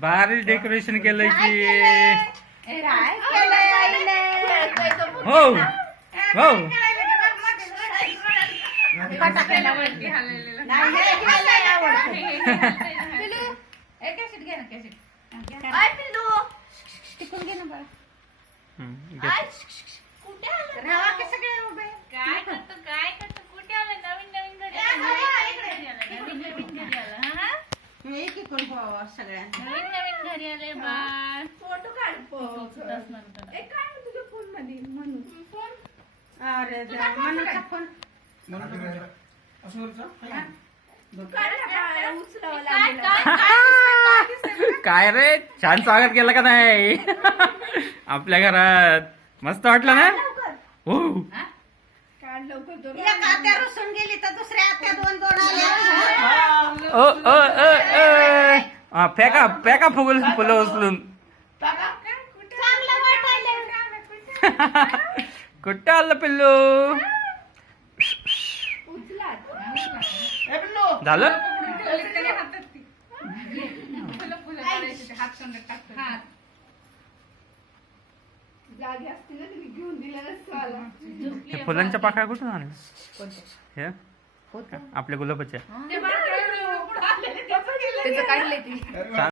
भारी डेकोरेशन केलंय की. काय केलंय आईने? हो हो फटाक्याला वरती हलवलेलं. नाही, हे खायला आवडतं. पिलू, एक कॅसेट घे ना, कॅसेट. आय पिल्लू. टिकून घे ना बाळा. आय, कुठे आलं? राहा की सगळे उभे. काय करतो, कुठे आलं? नवीन घरी या, आलं. या, इकडे. नवीन घरी आलं, हा? हे एकीकडून पोहावं सगळ्यांना. नवीन घरी आले बाळ. फोटो काढ. सुचतच नव्हतं. अरे देवा, मनाचा फोन. काय रे, छान स्वागत केलं का नाही आपल्या घरात? मस्त वाटलं ना? हो. एक आत्या रुसून गेली तर दुसऱ्या आत्या दोन आल्या. ओ ओ ओ ओ. हा, फेका फेका फुलं उचलून. चांगलं वाटायला. कुठं आलं पिल्लू? झालं? हे फुलांच्या पाकळ्या कुठून आणल्या? हे आपल्या गुलाबाच्या. त्याचं काढलंय ती.